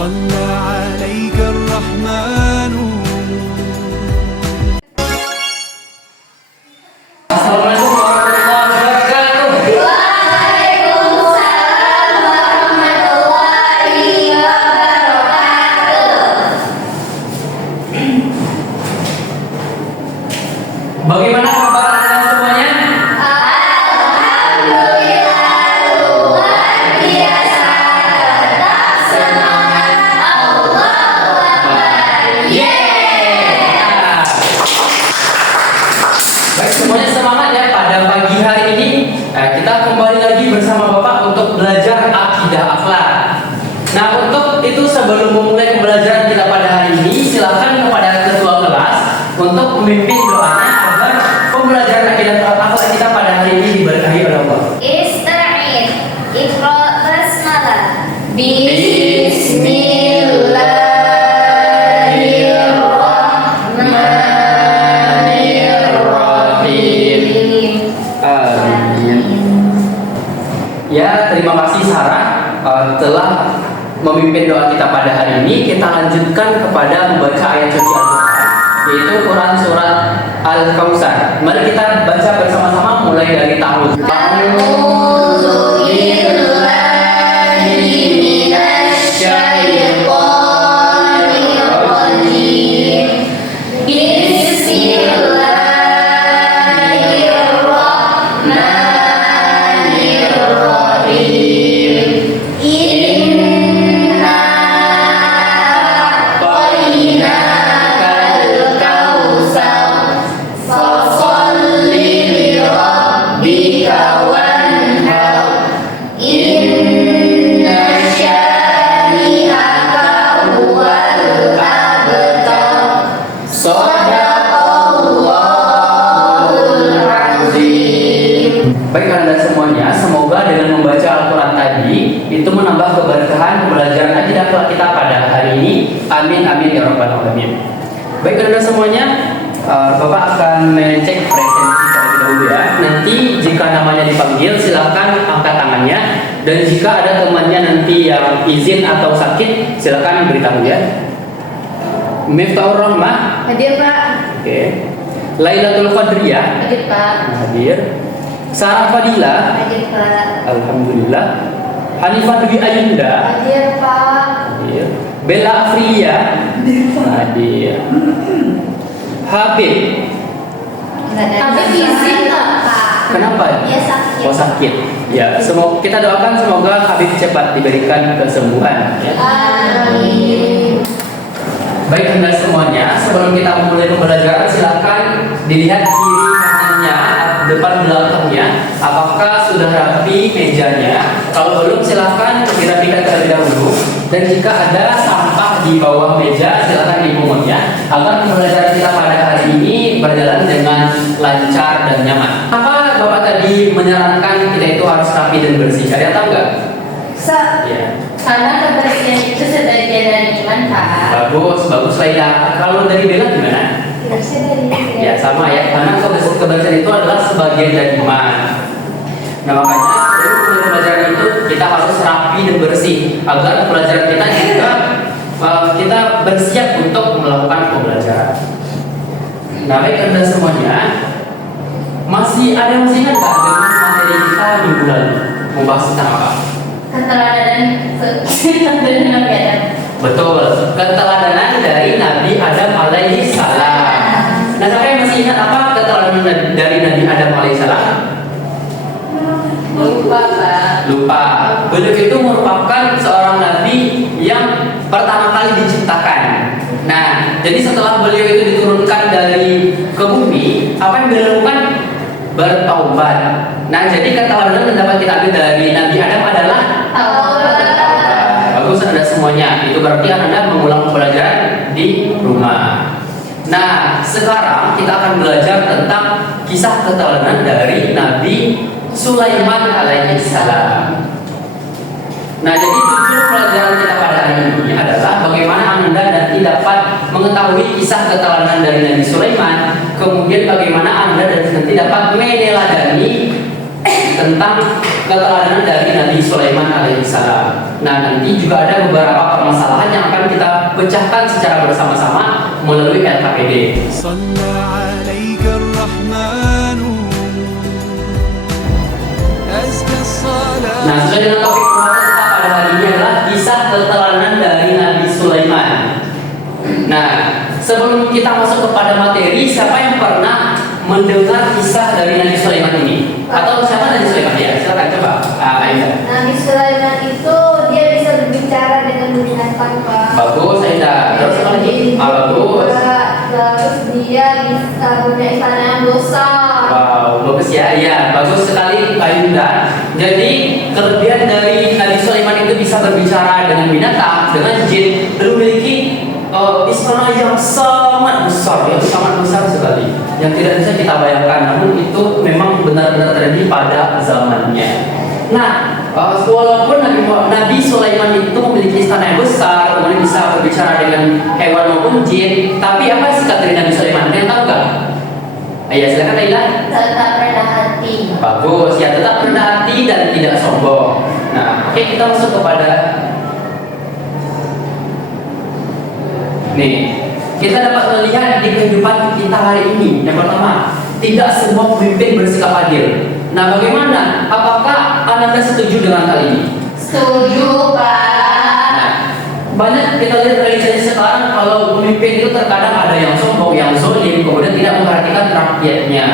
صلى عليك الرحمن. Assalamualaikum warahmatullahi wabarakatuh. Waalaikumsalam warahmatullahi wabarakatuh. Bagaimana kabar Anda semuanya? Alhamdulillah luar biasa. Tetap semangat. Allahu Akbar. Yeah. Baik, semuanya semangat ya. Pada pagi hari ini kita kembali lagi bersama Bapak untuk belajar akidah akhlak. Nah, untuk itu sebelum memulai pembelajaran kita pada hari ini, silakan kepada ketua kelas untuk memimpin doanya agar pembelajaran akidah akhlak kita pada hari ini diberkahi oleh Allah. Ista'in. Iqra basmalah. Bismillahirrahmanirrahim. Ya, terima kasih Sarah telah memimpin doa kita pada hari ini. Kita lanjutkan kepada membaca ayat suci Al-Quran, yaitu Quran surat Al-Kautsar. Mari kita baca bersama-sama mulai dari tahun. A'udzu billahi minasyaitonir rajim. Bismillahirrahmanirrahim. Inna a'tainakal kautsar fasholli li rabbika wanhar. Inna syani'aka huwal abtar. Shadaqallahul azim. Baik Anda semuanya, semoga dengan membaca Al-Quran tadi itu menambah keberkahan pembelajaran akidah akhlak kita pada hari ini. Amin amin ya rabbal alamin. Baik Anda semuanya, Bapak akan mengecek presensi terlebih dahulu ya. Nanti jika namanya dipanggil silakan angkat tangannya, dan jika ada temannya nanti yang izin atau sakit silakan beritahu ya. Miftahur Rahmah, Hadir Pak. oke. Lailatul Qadriyah, Hadir Pak. hadir. Sarah Fadila, Hadir Pak. alhamdulillah. Hanifah Dwi Ayunda, Hadir Pak. hadir. Bella Afria, hadir. Habib, Tapi izin nggak Pak? kenapa? Dia sakit. Oh sakit. Ya, semoga kita doakan semoga Habib cepat diberikan kesembuhan. Ya. Amin. Baik Anda semuanya, sebelum kita memulai pembelajaran silakan dilihat kiri kanannya, depan belakangnya, apakah sudah rapi mejanya. Kalau belum silakan dirapikan terlebih dahulu. Dan jika ada sampah di bawah meja silakan dipungutnya agar pembelajaran kita pada hari ini berjalan dengan lancar dan nyaman. Apa Bapak tadi menyarankan kita itu harus rapi dan bersih? Ada yang tahu nggak? Ya. Karena kebersihan itu sebagian dari iman Pak. Bagus, bagus Laila. Kalau dari Bella gimana? Kebersihan dari Ya sama ya, karena kebersihan itu adalah sebagian dari iman. Nah makanya sebelum pembelajaran itu kita harus rapi dan bersih agar pelajaran kita juga kita bersiap untuk melakukan pembelajaran. Nah baik Anda semuanya, masih ada yang masih ingat nggak dengan materi kita minggu lalu membahas tentang apa? keteladanan Nabi Adam. Betul, keteladanan dari Nabi Adam alaihi salam. Nah, siapa yang masih ingat apa keteladanan dari Nabi Adam alaihi salam? Lupa Pak. Lupa. Beliau itu merupakan seorang nabi yang pertama kali diciptakan. Nah, jadi setelah beliau itu diturunkan dari ke bumi, apa yang beliau lakukan? Bertaubat. Nah, jadi keteladanan yang dapat kita ambil dari Nabi Adam adalah bagus Anda semuanya. Itu berarti Anda mengulang pembelajaran di rumah. Nah, sekarang kita akan belajar tentang kisah keteladanan dari Nabi Sulaiman alaihi salam. Nah, jadi tujuan pelajaran kita pada hari ini adalah bagaimana Anda nanti dapat mengetahui kisah keteladanan dari Nabi Sulaiman, kemudian bagaimana Anda nanti dapat meneladani tentang keteladanan dari Nabi Sulaiman alaihissalam. Nah, nanti juga ada beberapa permasalahan yang pecahkan secara bersama-sama melalui LKPD. صلى عليك الرحمن أزكى الصلاة. Nah, sesuai dengan topik pembahasan kita pada hari ini adalah kisah pertelanan dari Nabi Sulaiman. Nah, sebelum kita masuk kepada materi, siapa yang pernah mendengar kisah dari Nabi Sulaiman ini? Atau siapa Nabi Sulaiman ya? Silakan coba, Aida. Nabi Sulaiman itu dia bisa berbicara dengan binatang, Pak. Bagus, Aida. Terus apa lagi? Bagus. Terus dia bisa punya istana yang besar. Wow, bagus ya. Iya, bagus sekali Kak Yunda. Jadi kelebihan dari Nabi Sulaiman itu bisa berbicara dengan binatang, dengan jin, dan memiliki istana yang sangat besar, yang sangat besar sekali, yang tidak bisa kita bayangkan. Namun itu memang benar-benar terjadi pada zamannya. Nah, walaupun Nabi Sulaiman itu memiliki istana yang besar, kemudian bisa berbicara dengan hewan maupun jin, tapi apa sikap dari Nabi Sulaiman? Ada yang tahu nggak? Ayo silakan Laila. Tetap rendah hati. Bagus, ya tetap rendah hati dan tidak sombong. Nah, oke, kita masuk kepada nih, kita dapat melihat di kehidupan kita hari ini. Yang pertama, tidak semua pemimpin bersikap adil. Nah, bagaimana? Apakah Anda setuju dengan hal ini? Setuju, Pak. Nah, banyak kita lihat realisasi sekarang kalau pemimpin itu terkadang ada yang sombong, yang zalim, kemudian tidak memperhatikan rakyatnya.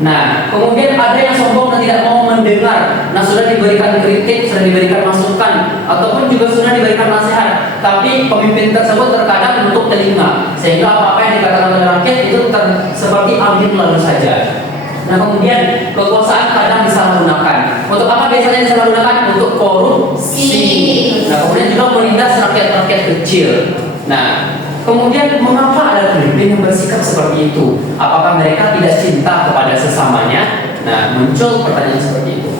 Nah, kemudian ada yang sombong dan tidak mau mendengar. Nah, sudah diberikan kritik, sudah diberikan masukan, ataupun juga sudah diberikan nasihat, tapi pemimpin tersebut terkadang menutup telinga, sehingga apa-apa yang dikatakan oleh rakyat itu seperti angin lalu saja. Nah, kemudian kekuasaan kadang disalahgunakan. Untuk apa biasanya disalahgunakan? Untuk korupsi. Nah, kemudian juga menindas rakyat-rakyat kecil. Nah, kemudian mengapa ada pemimpin yang bersikap seperti itu? Apakah mereka tidak cinta kepada sesamanya? Nah, muncul pertanyaan seperti itu.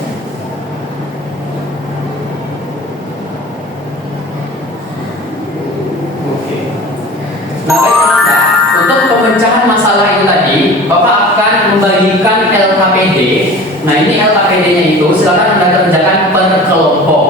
Oke. Nah, baik Anda, untuk pemecahan masalah itu tadi, Bapak akan membagikan LKPD. Nah, ini LKPD-nya itu silakan Anda kerjakan per kelompok.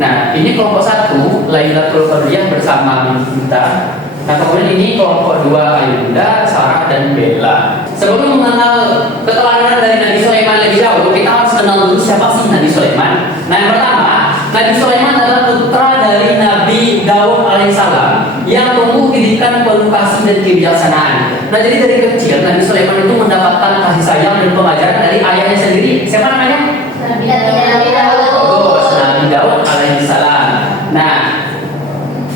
Nah, ini kelompok 1 Lailatul Qadriyah bersama kita. Nah, kemudian ini kelompok 2 Ayunda, Sarah dan Bella. Sebelum mengenal keteladanan dari Nabi Sulaiman lebih jauh, kita harus kenal dulu siapa sih Nabi Sulaiman. Nah, yang pertama, Nabi Sulaiman adalah putra dari Nabi Daud alaihissalam yang tumbuh didikan penuh kasih dan kebijaksanaan. Nah, jadi dari kecil Nabi Sulaiman itu mendapatkan kasih sayang dan pengajaran dari ayahnya sendiri. Siapa namanya? Nabi Daud. Bagus, Nabi Daud alaihissalam. Nah,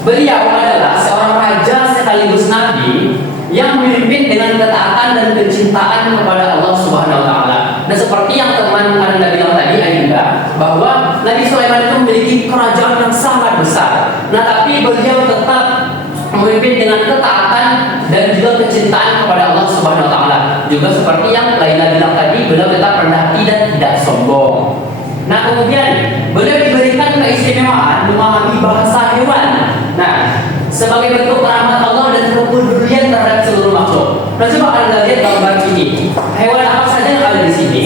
beliau adalah seorang raja sekaligus nabi yang memimpin dengan ketaatan dan kecintaan kepada Allah Subhanahu wa taala. Nah, seperti yang teman Anda bilang tadi Ayunda, bahwa Nabi Sulaiman itu memiliki kerajaan yang sangat besar. Nah, tapi beliau tetap memimpin dengan ketaatan dan juga kecintaan kepada Allah Subhanahu wa taala. Juga seperti yang Laila bilang tadi, beliau tetap rendah hati dan tidak sombong. Nah, kemudian beliau diberikan keistimewaan memahami bahasa hewan. Nah, sebagai bentuk rahmat Allah dan kepedulian terhadap seluruh makhluk. Nah, coba Anda lihat gambar ini. Hewan apa saja yang ada di sini?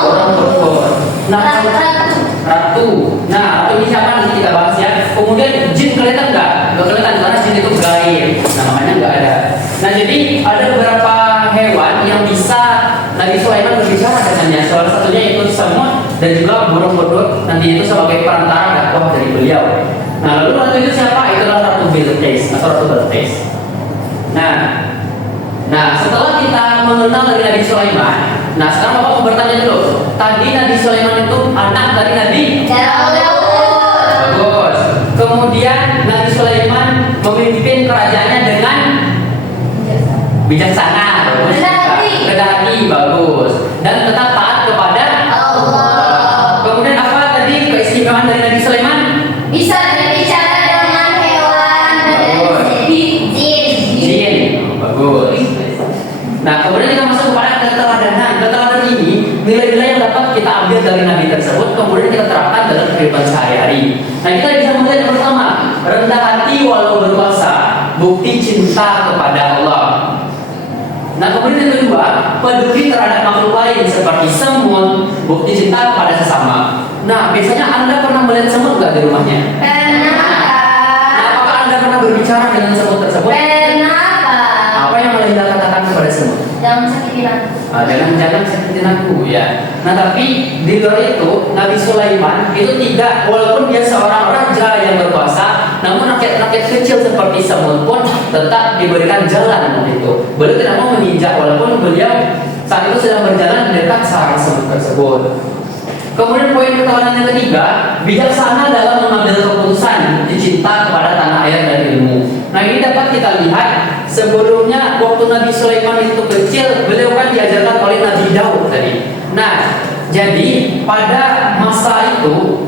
Orang berkor. Nah, ratu. Nah, ratu ini siapa? Nanti kita bahas ya. Kemudian jin kelihatan nggak? Nggak kelihatan karena jin itu gaib. Nah, makanya nggak ada. Nah, jadi ada beberapa hewan yang bisa Nabi Sulaiman berbicara dengannya. Salah satunya itu semut dan juga burung bedut. Nanti itu sebagai perantara dakwah dari beliau. Nah, lalu ratu itu siapa? Itulah Ratu Bilqis atau Ratu Bilqis. Nah, setelah kita mengenal dari Nabi Sulaiman, nah sekarang Bapak mau bertanya dulu. Tadi Nabi Sulaiman itu anak dari Nabi Daud. Bagus. Kemudian Nabi Sulaiman memimpin kerajaannya dengan bijaksana, bagus. Rendah hati, bagus. Dan tetap taat kepada Allah. Kemudian apa tadi keistimewaan dari Nabi Sulaiman? Bisa berbicara dengan hewan dan jin. Bagus. Nah, kemudian kita masuk kepada keteladanan. Keteladanan ini nilai-nilai yang dapat kita ambil dari Nabi tersebut, kemudian kita terapkan dalam kehidupan sehari-hari. Nah, kita bisa melihat yang pertama, rendah hati walau berkuasa, bukti cinta kepada Allah. Nah, kemudian yang kedua, peduli terhadap makhluk lain seperti semut, bukti cinta kepada sesama. Nah, biasanya Anda pernah melihat semut nggak di rumahnya? Pernah. berbicara dengan semut tersebut? Pernah, Pak. Apa yang Laila katakan kepada semut? Jangan sakitin aku. Jangan sakitin aku ya. Nah tapi di luar itu Nabi Sulaiman itu tidak, walaupun dia seorang raja yang berkuasa, namun rakyat-rakyat kecil seperti semut pun tetap diberikan jalan itu. Beliau tidak mau menginjak walaupun beliau saat itu sedang berjalan di dekat sarang semut tersebut. Kemudian poin ketahuan yang ketiga, bijaksana dalam mengambil keputusan, dicinta kepada tanah air dan ilmu. Nah ini dapat kita lihat sebelumnya waktu Nabi Sulaiman itu kecil, beliau kan diajarkan oleh Nabi Daud tadi. Nah jadi pada masa itu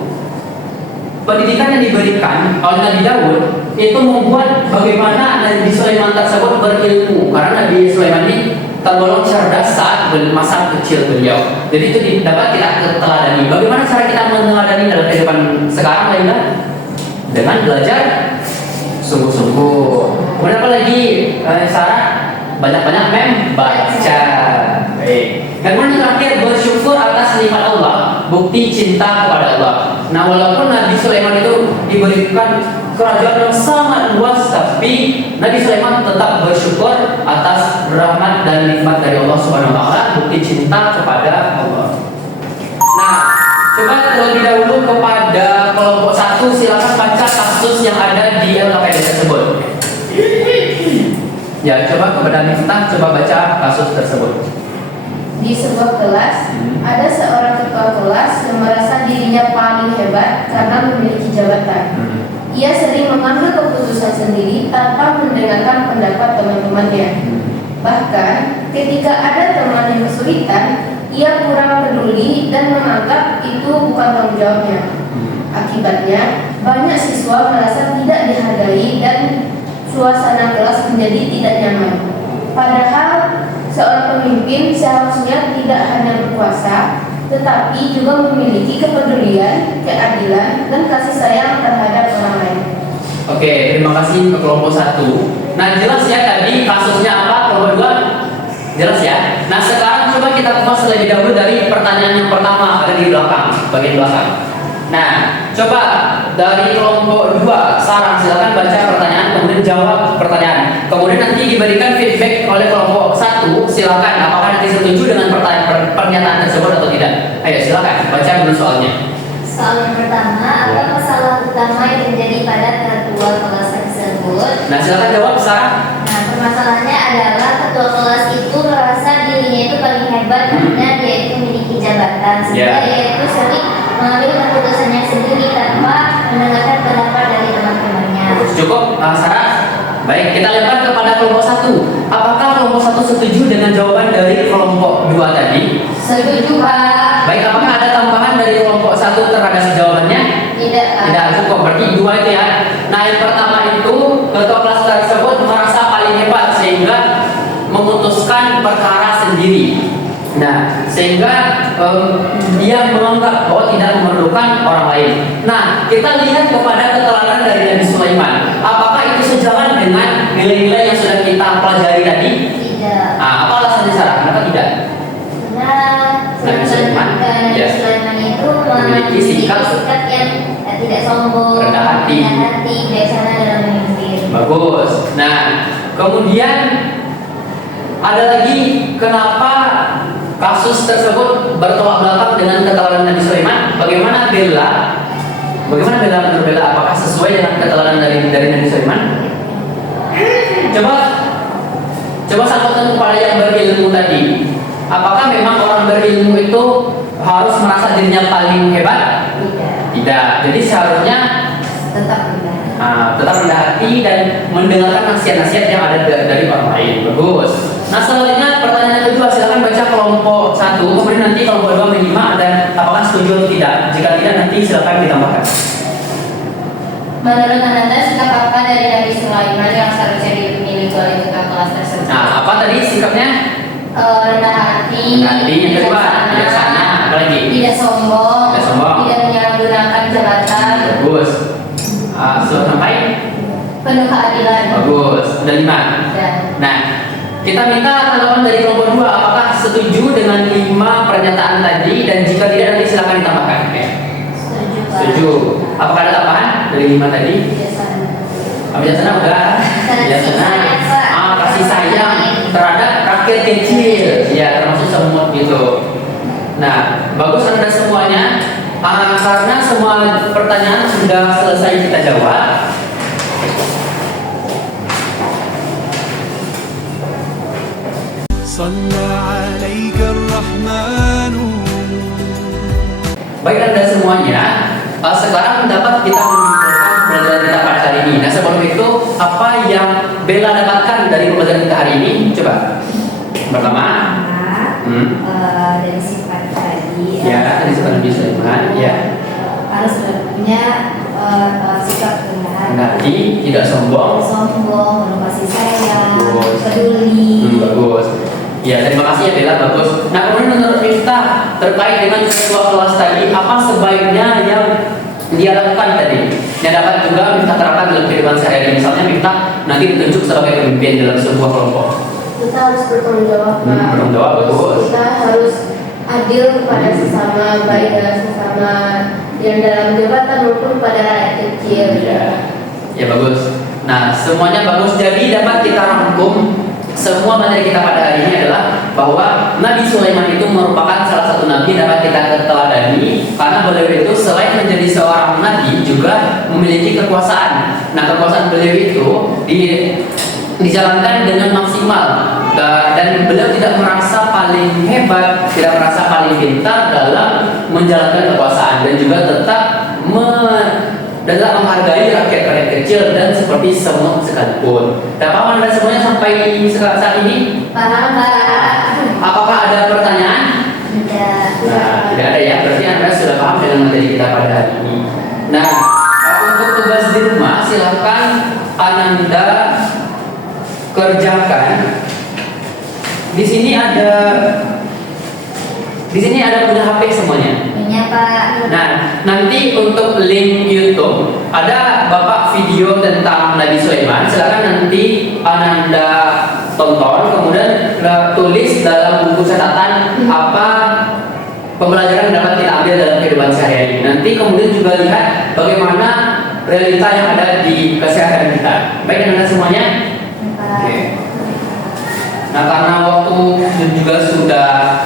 pendidikan yang diberikan oleh Nabi Daud itu membuat bagaimana Nabi Sulaiman tersebut berilmu, karena Nabi Sulaiman ini tergolong cerdas saat masa kecil beliau. Jadi itu dapat kita teladani. Bagaimana cara kita meneladani dalam kehidupan sekarang, Laila? Dengan belajar sungguh-sungguh. Kemudian apa lagi, Sarah? Banyak-banyak membaca. Baik. Kemudian yang terakhir, bersyukur atas nikmat Allah, bukti cinta kepada Allah. Nah walaupun Nabi Sulaiman itu diberikan kerajaan yang sangat luas, tapi Nabi Sulaiman tetap bersyukur atas rahmat dan nikmat dari Allah Subhanahu wa taala, bukti cinta kepada Allah. Nah, coba terlebih dahulu kepada kelompok 1, silakan baca kasus yang ada di LKPD tersebut. Ya, coba kepada Miftah, coba baca kasus tersebut. Di sebuah kelas, ada seorang ketua kelas yang merasa dirinya paling hebat karena memiliki jabatan. Ia sering mengambil keputusan sendiri tanpa mendengarkan pendapat teman-temannya. Bahkan, ketika ada teman yang kesulitan, ia kurang peduli dan menganggap itu bukan tanggung jawabnya. Akibatnya, banyak siswa merasa tidak dihargai dan suasana kelas menjadi tidak nyaman. Padahal, seorang pemimpin seharusnya tidak hanya berkuasa, tetapi juga memiliki kepedulian, keadilan, dan kasih sayang terhadap orang lain. Oke, terima kasih ke kelompok 1. Nah jelas ya tadi kasusnya apa, kelompok 2? Jelas ya. Nah sekarang coba kita kupas lebih dahulu dari pertanyaan yang pertama, ada di belakang, bagian belakang. Nah coba dari kelompok 2, Sarah silakan baca pertanyaan kemudian jawab pertanyaan. Kemudian nanti diberikan feedback oleh kelompok 1, silakan apakah nanti setuju dengan pernyataan tersebut atau tidak. Ayo silakan baca dulu soalnya. Soal yang pertama, apa masalah utama yang terjadi pada ketua kelas tersebut? Nah silakan jawab Sarah. Nah, permasalahannya adalah ketua kelas itu merasa dirinya itu paling hebat karena dia itu memiliki jabatan, sehingga dia itu sering mengambil keputusannya sendiri tanpa mendengarkan pendapat dari teman-temannya. Cukup, Sarah. Baik, kita lempar kepada kelompok 1. Apakah kelompok 1 setuju dengan jawaban dari kelompok 2 tadi? Setuju, Pak. Baik, apakah ada tambahan dari kelompok 1 terhadap jawabannya? Tidak, Pak. Tidak cukup, berarti 2 itu ya. Nah, yang pertama itu ketua kelas tersebut merasa paling hebat sehingga memutuskan perkara sendiri. Nah, sehingga dia menganggap bahwa tidak memerlukan orang lain. Nah, kita lihat kepada keteladanan dari Nabi Sulaiman. Apakah itu sejalan dengan nilai-nilai yang sudah kita pelajari tadi? Tidak. Apa alasannya Sarah? Kenapa tidak? Nabi Sulaiman itu memiliki sikap yang tidak sombong, rendah hati, bijaksana dalam memimpin. Bagus. Nah, kemudian ada lagi kenapa kasus tersebut bertolak belakang dengan keteladanan Nabi Sulaiman? Bagaimana Bella menurut Bella? Apakah sesuai dengan keteladanan dari Nabi Sulaiman? Coba sangkutkan kepada yang berilmu tadi. Apakah memang orang berilmu itu harus merasa dirinya paling hebat? Tidak. Jadi seharusnya tetap rendah hati dan mendengarkan nasihat-nasihat yang ada dari orang lain. Bagus. Nah selanjutnya pertanyaan kedua, silakan baca kelompok 1, kemudian nanti kelompok 2 menyimak dan apakah setuju atau tidak. Jika tidak nanti silakan ditambahkan. Menurut Anda, sikap apa dari Nabi Sulaiman yang seharusnya dimiliki oleh ketua kelas tersebut? Nah, apa tadi sikapnya? Rendah hati, yang kedua, bijaksana, apa lagi? Tidak sombong, tidak menyalahgunakan jabatan. Bagus. Sudah sampai? Penuh keadilan. Bagus. Udah 5. Nah, kita minta tanggapan dari kelompok 2. Apakah setuju dengan 5 pernyataan tadi? Dan jika tidak nanti silakan ditambahkan. Setuju, Pak. Setuju. Apakah ada tambahan dari 5 tadi? Bijaksana udah. Bijaksana. Kasih sayang terhadap rakyat kecil. Ya, termasuk semut gitu. Nah, bagus Anda semuanya. Karena semua pertanyaan sudah selesai kita jawab. صلى عليك الرحمن. Baik Anda semuanya, sekarang dapat kita menyimpulkan pembelajaran kita pada hari ini. Nah sebelum itu, apa yang Bella dapatkan dari pembelajaran kita hari ini? Coba. Pertama, dari sifat tadi. ya dari sifat Nabi Sulaiman, ya. Harus punya sikap rendah Hati, tidak sombong. sombong, kasih sayang, Bagus. peduli. Bagus. Ya, terima kasih ya Bella, bagus. Nah, kemudian menurut Miftah terkait dengan ketua kelas tadi, apa sebaiknya yang dia lakukan tadi? Yang dapat juga Miftah terapkan dalam kehidupan sehari-hari. Misalnya Miftah nanti ditunjuk sebagai pemimpin dalam sebuah kelompok. Kita harus bertanggung jawab, Pak. Bertanggung jawab, bagus. Kita harus adil kepada sesama, baik dengan sesama yang dalam jabatan maupun pada rakyat kecil. Ya bagus. Nah, semuanya bagus. Jadi dapat kita rangkum semua materi kita pada hari ini adalah bahwa Nabi Sulaiman itu merupakan salah satu nabi dapat kita teladani karena beliau itu selain menjadi seorang nabi juga memiliki kekuasaan. Nah, kekuasaan beliau itu dijalankan dengan maksimal dan beliau tidak merasa paling hebat, tidak merasa paling pintar dalam menjalankan kekuasaan dan juga tetap menghargai rakyat-rakyat kecil dan seperti semut sekalipun. Dan paham Anda semuanya sampai saat ini? Paham, Pak? Apakah ada pertanyaan? Tidak. Nah, tidak ada ya. Berarti Anda sudah paham dengan materi kita pada hari ini. Nah, untuk tugas di rumah silakan Anda kerjakan. Di sini ada punya HP semuanya. Punya, Pak. Nah, nanti untuk link YouTube ada Bapak video tentang Nabi Sulaiman. Silakan nanti Anda tonton, kemudian tulis dalam buku catatan apa pembelajaran yang dapat kita ambil dalam kehidupan sehari-hari. Nanti kemudian juga lihat bagaimana realita yang ada di kesehatan kita. Baik Anda semuanya. Oke. Nah, karena waktu juga sudah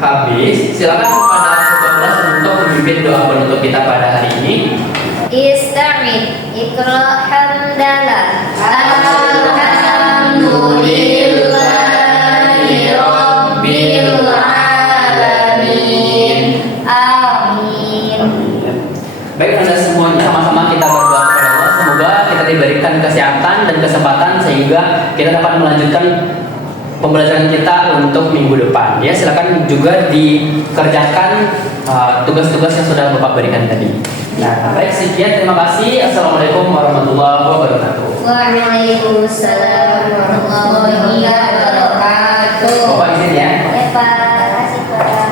habis, silakan kepada ketua kelas untuk memimpin doa penutup kita pada hari ini. Ista'id Iqra hamdalah Alhamdulillahi Rabbil Alamin. Amin. Baik Anda semuanya, sama-sama kita berdoa kepada Allah. Semoga kita diberikan kesehatan dan kesempatan sehingga kita dapat melanjutkan pembelajaran kita untuk minggu depan. Ya, silakan juga dikerjakan tugas-tugas yang sudah Bapak berikan tadi. Nah, baik sekian, terima kasih. Assalamualaikum warahmatullahi wabarakatuh. Waalaikumsalam warahmatullahi wabarakatuh. Bapak izin ya. Ya, Pak. Kasih, Pak.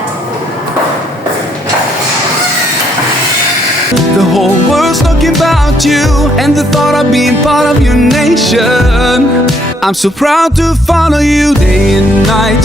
The whole world's talking about you and the thought of being part of your nation. I'm so proud to follow you day and night.